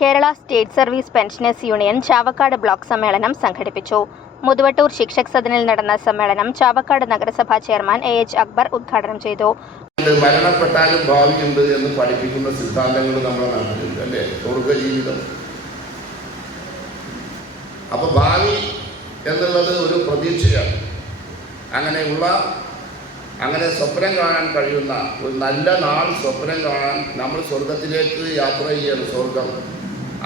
Kerala state service pensioners union Chavakkad block സമ്മേളനം സംഘടിപ്പിച്ചു. മുതുവട്ടൂർ ശിക്ഷക് സദനിൽ നടന്ന സമ്മേളനം ചാവക്കാട് നഗരസഭാ ചെയർമാൻ AH അക്ബർ ഉദ്ഘാടനം ചെയ്തു. മരണപ്പെട്ടാലും ഭാവിയുണ്ട് എന്ന് പഠിപ്പിക്കുന്ന സിദ്ധാന്തങ്ങൾ നമ്മുടെ നാട്ടിലുണ്ട് അല്ലേ? സ്വർഗ ജീവിതം. അപ്പോൾ ഭാവി എന്നുള്ളത് ഒരു പ്രതീക്ഷയാണ്. അങ്ങനെ സ്വപ്നം കാണാൻ കഴിയുന്ന ഒരു നല്ല നാൾ സ്വപ്നം കാണാൻ നമ്മൾ സ്വർഗത്തിലേക്ക് യാത്ര ചെയ്യണം. സ്വർഗം,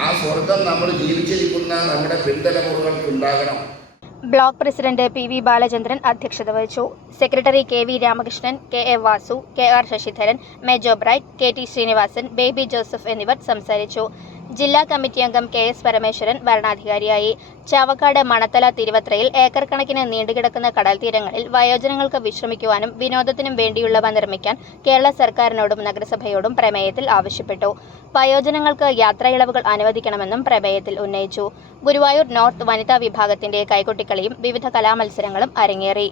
ആ സ്വർഗം നമ്മൾ ജീവിച്ചിരിക്കുന്ന നമ്മുടെ പിൻതലമുറകൾക്ക് ഉണ്ടാകണം. ബ്ലോക്ക് പ്രസിഡന്റ് PV ബാലചന്ദ്രൻ അധ്യക്ഷത വഹിച്ചു. Secretary KV Ramakrishnan, KA Vasu, KR Sasidharan, Mejo Bright, KT Srinivasan, Baby Joseph എന്നിവർ സംസാരിച്ചു. ജില്ലാ കമ്മിറ്റി അംഗം KS പരമേശ്വരൻ വരണാധികാരിയായി. ചാവക്കാട് മണത്തല തിരുവത്രയിൽ ഏക്കർ കണക്കിന് നീണ്ടുകിടക്കുന്ന കടൽ തീരങ്ങളിൽ വയോജനങ്ങൾക്ക് വിശ്രമിക്കുവാനും വിനോദത്തിനും വേണ്ടിയുള്ളവ നിർമ്മിക്കാൻ കേരള സർക്കാരിനോടും നഗരസഭയോടും പ്രമേയത്തിൽ ആവശ്യപ്പെട്ടു. വയോജനങ്ങൾക്ക് യാത്രായിളവുകൾ അനുവദിക്കണമെന്നും പ്രമേയത്തിൽ ഉന്നയിച്ചു. ഗുരുവായൂർ നോർത്ത് വനിതാ വിഭാഗത്തിന്റെ കൈകൊട്ടിക്കളിയും വിവിധ കലാമത്സരങ്ങളും അരങ്ങേറി.